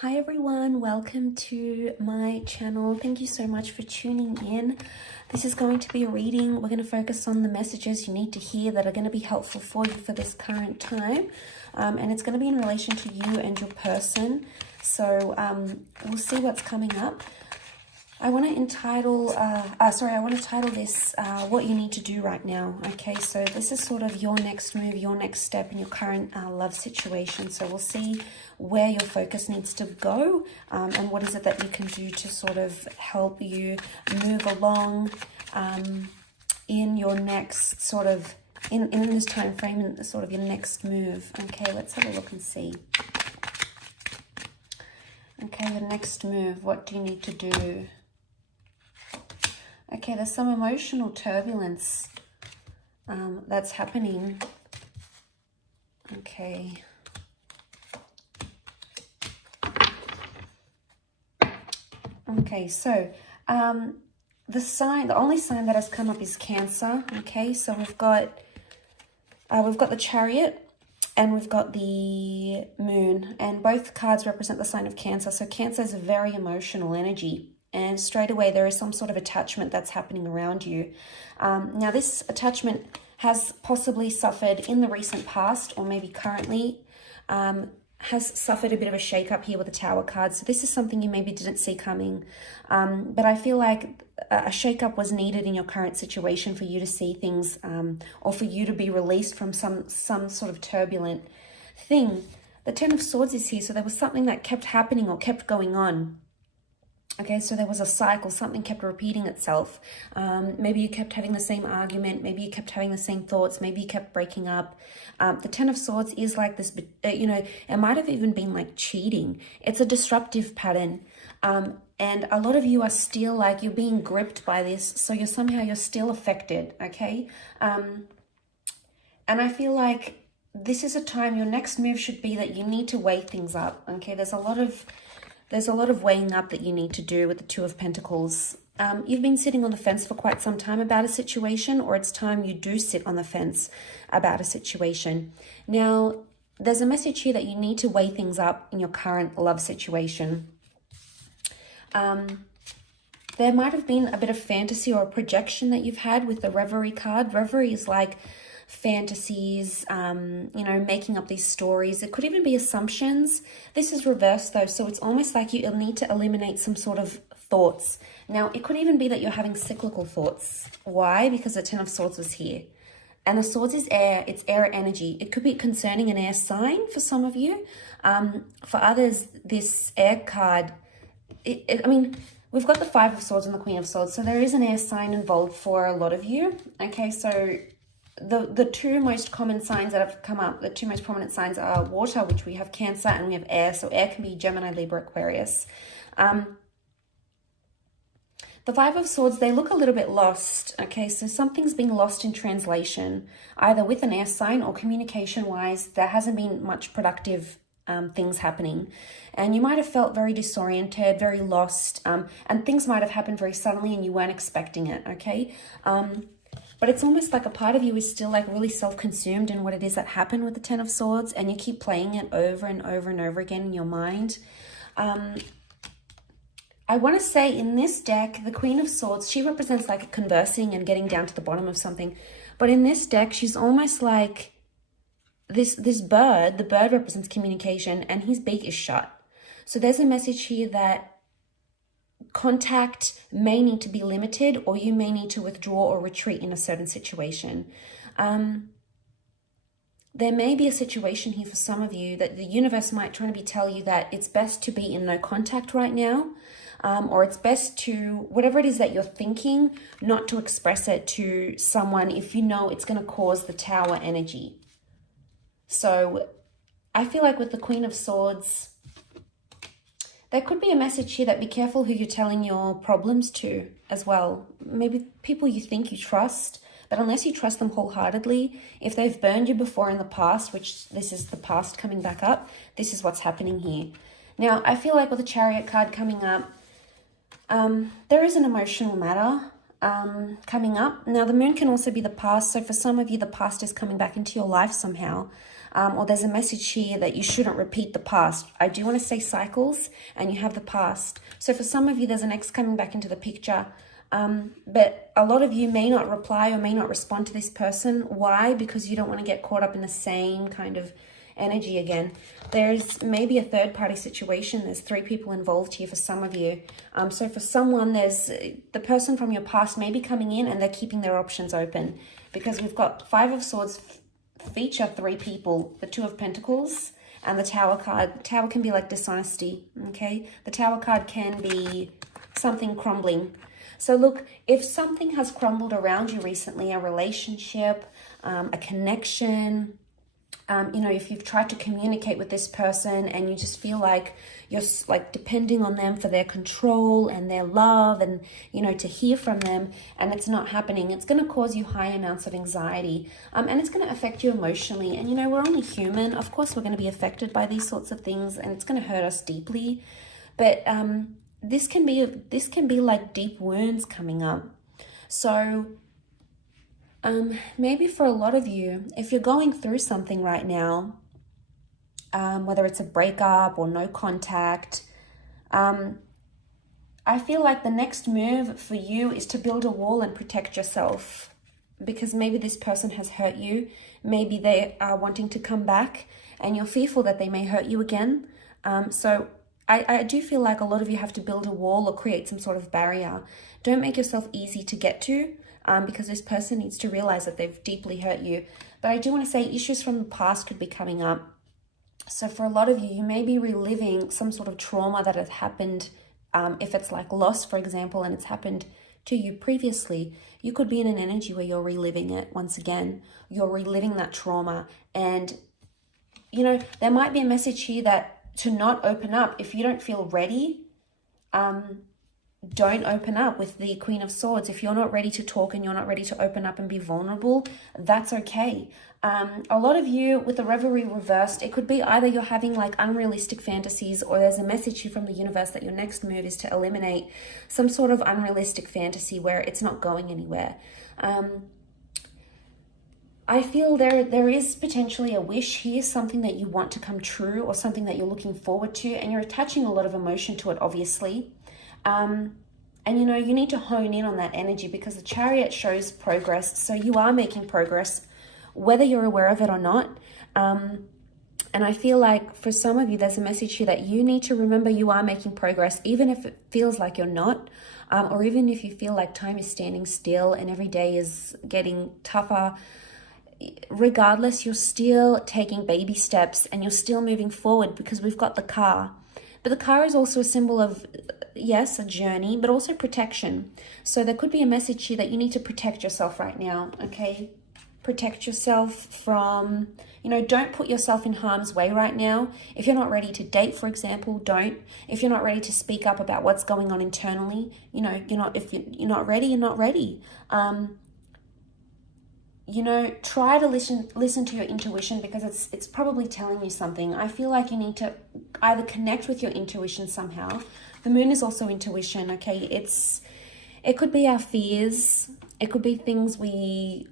Hi everyone, welcome to my channel. Thank you so much for tuning in. This is going to be a reading. We're going to focus on the messages you need to hear that are going to be helpful for you for this current time. And it's going to be in relation to you and your person. So we'll see what's coming up. I want to title this what you need to do right now. Okay, so this is sort of your next move, your next step in your current love situation. So we'll see where your focus needs to go and what is it that you can do to sort of help you move along in your next sort of, in this time frame, in sort of your next move. Okay, let's have a look and see. Okay, your next move, what do you need to do? Okay, there's some emotional turbulence that's happening. Okay. Okay, so the only sign that has come up is Cancer. Okay, so we've got the Chariot and we've got the Moon, and both cards represent the sign of Cancer. So Cancer is a very emotional energy. And straight away, there is some sort of attachment that's happening around you. Now, this attachment has possibly suffered in the recent past, or maybe currently, has suffered a bit of a shake-up here with the Tower card. So this is something you maybe didn't see coming. But I feel like a shake-up was needed in your current situation for you to see things, or for you to be released from some sort of turbulent thing. The Ten of Swords is here, so there was something that kept happening or kept going on. Okay, so there was a cycle, something kept repeating itself. Maybe you kept having the same argument, maybe you kept having the same thoughts, maybe you kept breaking up. The Ten of Swords is like this, it might have even been like cheating. It's a disruptive pattern. And a lot of you are still like, you're being gripped by this, so you're still affected, okay? And I feel like this is a time, your next move should be that you need to weigh things up, okay? There's a lot of weighing up that you need to do with the Two of Pentacles. You've been sitting on the fence for quite some time about a situation, or it's time you do sit on the fence about a situation. Now, there's a message here that you need to weigh things up in your current love situation. There might have been a bit of fantasy or a projection that you've had with the Reverie card. Reverie is like fantasies, making up these stories. It could even be assumptions. This is reversed though, so it's almost like you'll need to eliminate some sort of thoughts. Now, it could even be that you're having cyclical thoughts. Why? Because the Ten of Swords was here. And the Swords is air, it's air energy. It could be concerning an air sign for some of you. For others, this air card, we've got the Five of Swords and the Queen of Swords, so there is an air sign involved for a lot of you. Okay, so the two most common signs that have come up, the two most prominent signs are water, which we have Cancer, and we have air. So air can be Gemini, Libra, Aquarius. The Five of Swords, they look a little bit lost. Okay, so something's being lost in translation, either with an air sign or communication-wise. There hasn't been much productive things happening. And you might have felt very disoriented, very lost, and things might have happened very suddenly and you weren't expecting it, okay? But it's almost like a part of you is still like really self-consumed in what it is that happened with the Ten of Swords, and you keep playing it over and over and over again in your mind. I want to say in this deck, the Queen of Swords, she represents like conversing and getting down to the bottom of something. But in this deck, she's almost like this bird. The bird represents communication and his beak is shut. So there's a message here that contact may need to be limited, or you may need to withdraw or retreat in a certain situation. There may be a situation here for some of you that the universe might try to tell you that it's best to be in no contact right now, or it's best to, whatever it is that you're thinking, not to express it to someone if you know it's going to cause the Tower energy. So I feel like with the Queen of Swords, there could be a message here that be careful who you're telling your problems to as well. Maybe people you think you trust, but unless you trust them wholeheartedly, if they've burned you before in the past, which this is the past coming back up, this is what's happening here. Now, I feel like with the Chariot card coming up, there is an emotional matter coming up. Now, the Moon can also be the past. So for some of you, the past is coming back into your life somehow. or there's a message here that you shouldn't repeat the past. I do want to say cycles, and you have the past. So for some of you, there's an ex coming back into the picture. But a lot of you may not reply or may not respond to this person. Why? Because you don't want to get caught up in the same kind of energy again. There's maybe a third party situation. There's 3 people involved here for some of you. So for someone, there's the person from your past may be coming in and they're keeping their options open, because we've got 5 of Swords feature 3 people, the 2 of Pentacles and the Tower card. The Tower can be like dishonesty, okay? The Tower card can be something crumbling. So look, if something has crumbled around you recently, a relationship, a connection, you know, if you've tried to communicate with this person and you just feel like you're like depending on them for their control and their love and, you know, to hear from them, and it's not happening, it's going to cause you high amounts of anxiety, and it's going to affect you emotionally. And, you know, we're only human. Of course, we're going to be affected by these sorts of things, and it's going to hurt us deeply. But this can be like deep wounds coming up. So maybe for a lot of you, if you're going through something right now, whether it's a breakup or no contact, I feel like the next move for you is to build a wall and protect yourself, because maybe this person has hurt you. Maybe they are wanting to come back and you're fearful that they may hurt you again. So I do feel like a lot of you have to build a wall or create some sort of barrier. Don't make yourself easy to get to, because this person needs to realize that they've deeply hurt you. But I do want to say issues from the past could be coming up. So for a lot of you, you may be reliving some sort of trauma that has happened. If it's like loss, for example, and it's happened to you previously, you could be in an energy where you're reliving it once again. You're reliving that trauma. And, you know, there might be a message here that to not open up. If you don't feel ready, don't open up with the Queen of Swords. If you're not ready to talk and you're not ready to open up and be vulnerable, that's okay. A lot of you with the Revelry reversed, it could be either you're having like unrealistic fantasies, or there's a message here from the universe that your next move is to eliminate some sort of unrealistic fantasy where it's not going anywhere. I feel there is potentially a wish here, something that you want to come true or something that you're looking forward to, and you're attaching a lot of emotion to it, obviously. And, you know, you need to hone in on that energy, because the Chariot shows progress. So you are making progress, whether you're aware of it or not. And I feel like for some of you, there's a message here that you need to remember you are making progress, even if it feels like you're not, or even if you feel like time is standing still and every day is getting tougher. Regardless, you're still taking baby steps and you're still moving forward, because we've got the car. But the car is also a symbol of, yes, a journey, but also protection. So there could be a message here that you need to protect yourself right now, okay? Protect yourself from, you know, don't put yourself in harm's way right now. If you're not ready to date, for example, don't. If you're not ready to speak up about what's going on internally, you know, if you're not ready, you're not ready. You know, try to listen to your intuition, because it's probably telling you something. I feel like you need to either connect with your intuition somehow. The moon is also intuition, okay? It could be our fears. It could be things we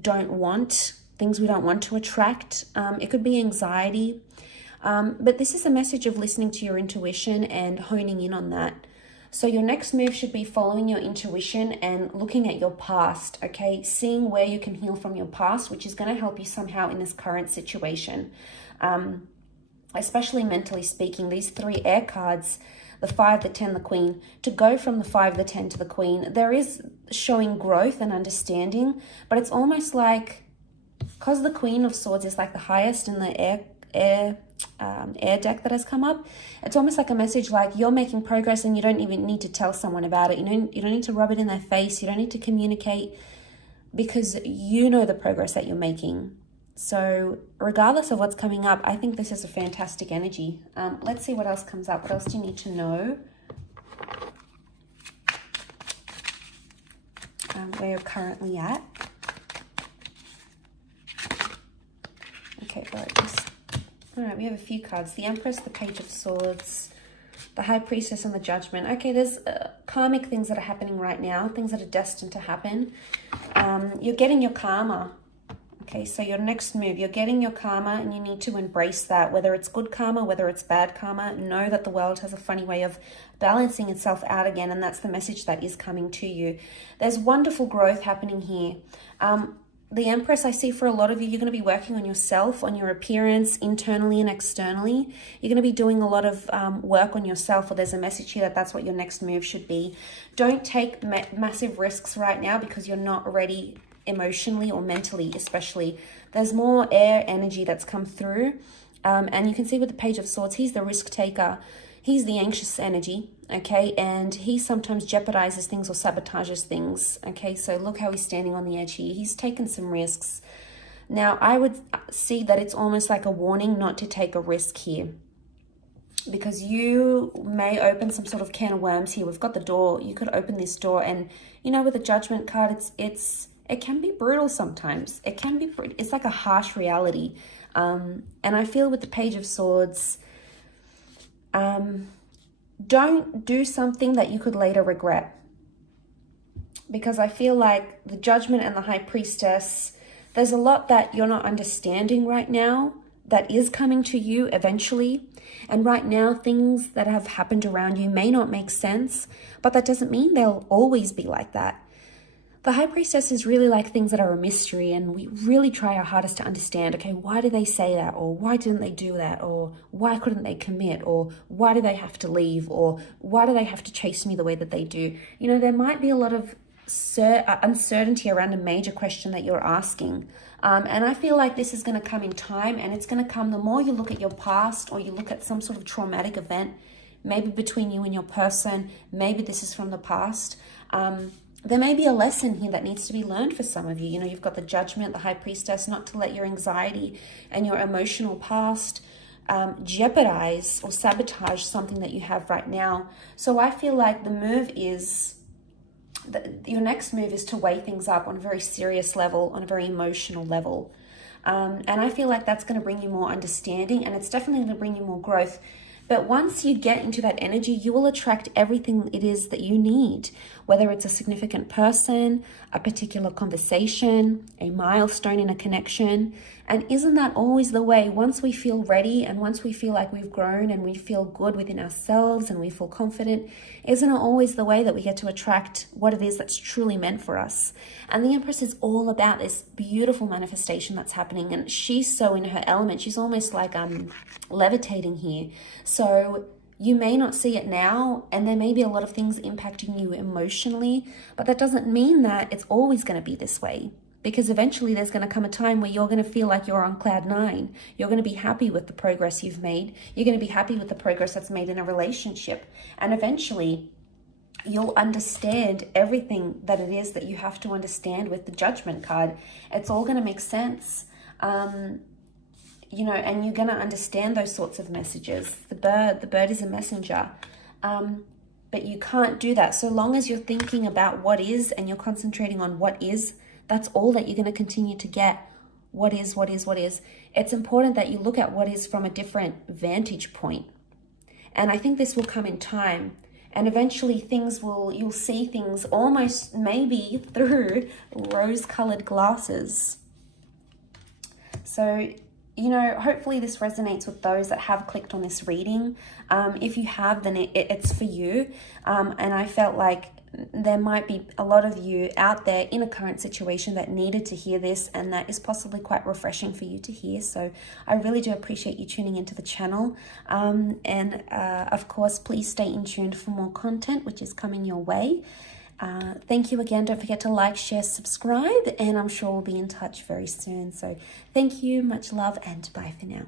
don't want, things we don't want to attract. It could be anxiety. But this is a message of listening to your intuition and honing in on that. So your next move should be following your intuition and looking at your past, okay? Seeing where you can heal from your past, which is going to help you somehow in this current situation. Especially mentally speaking, these 3 air cards, the 5, the 10, the Queen, to go from the 5, the 10 to the Queen, there is showing growth and understanding, but it's almost like, because the Queen of Swords is like the highest in the air deck that has come up, it's almost like a message like you're making progress and you don't even need to tell someone about it. You don't need to rub it in their face. You don't need to communicate, because you know the progress that you're making. So regardless of what's coming up, I think this is a fantastic energy. Let's see what else comes up. What else do you need to know? Where you're currently at. Okay, all right, we have a few cards. The Empress, the Page of Swords, the High Priestess, and the Judgment. Okay, there's karmic things that are happening right now, things that are destined to happen. You're getting your karma, Okay, so your next move, you're getting your karma and you need to embrace that. Whether it's good karma, whether it's bad karma, know that the world has a funny way of balancing itself out again, and that's the message that is coming to you. There's wonderful growth happening here. The Empress, I see for a lot of you, you're going to be working on yourself, on your appearance, internally and externally. You're going to be doing a lot of work on yourself, or there's a message here that that's what your next move should be. Don't take massive risks right now because you're not ready emotionally or mentally, especially. There's more air energy that's come through, and you can see with the Page of Swords, he's the risk taker, he's the anxious energy, okay, and he sometimes jeopardizes things or sabotages things, okay. So look how he's standing on the edge here. He's taken some risks. Now I would see that it's almost like a warning not to take a risk here, because you may open some sort of can of worms here. We've got the door. You could open this door, and you know, with the Judgment card, it can be brutal sometimes. It's like a harsh reality. And I feel with the Page of Swords, don't do something that you could later regret. Because I feel like the Judgment and the High Priestess, there's a lot that you're not understanding right now that is coming to you eventually. And right now, things that have happened around you may not make sense, but that doesn't mean they'll always be like that. The High Priestess is really like things that are a mystery, and we really try our hardest to understand, okay, why did they say that? Or why didn't they do that? Or why couldn't they commit? Or why do they have to leave? Or why do they have to chase me the way that they do? You know, there might be a lot of uncertainty around a major question that you're asking. And I feel like this is going to come in time, and it's going to come the more you look at your past, or you look at some sort of traumatic event, maybe between you and your person, maybe this is from the past. There may be a lesson here that needs to be learned for some of you. You know, you've got the Judgment, the High Priestess, not to let your anxiety and your emotional past jeopardize or sabotage something that you have right now. So I feel like the move is, your next move is to weigh things up on a very serious level, on a very emotional level. And I feel like that's going to bring you more understanding, and it's definitely going to bring you more growth. But once you get into that energy, you will attract everything it is that you need, whether it's a significant person, a particular conversation, a milestone in a connection. And isn't that always the way? Once we feel ready, and once we feel like we've grown and we feel good within ourselves and we feel confident, isn't it always the way that we get to attract what it is that's truly meant for us? And the Empress is all about this beautiful manifestation that's happening, and she's so in her element. She's almost like levitating here. So you may not see it now, and there may be a lot of things impacting you emotionally, but that doesn't mean that it's always going to be this way. Because eventually there's going to come a time where you're going to feel like you're on cloud 9. You're going to be happy with the progress you've made. You're going to be happy with the progress that's made in a relationship. And eventually you'll understand everything that it is that you have to understand with the Judgment card. It's all going to make sense. You know, and you're going to understand those sorts of messages. The bird is a messenger. But you can't do that. So long as you're thinking about what is, and you're concentrating on what is, that's all that you're going to continue to get. What is, what is, what is. It's important that you look at what is from a different vantage point. And I think this will come in time. And eventually you'll see things almost maybe through rose-colored glasses. So, you know, hopefully this resonates with those that have clicked on this reading. If you have, then it's for you. And I felt like there might be a lot of you out there in a current situation that needed to hear this, and that is possibly quite refreshing for you to hear. So I really do appreciate you tuning into the channel. Of course, please stay in tuned for more content, which is coming your way. Thank you again. Don't forget to like, share, subscribe, and I'm sure we'll be in touch very soon. So thank you, much love, and bye for now.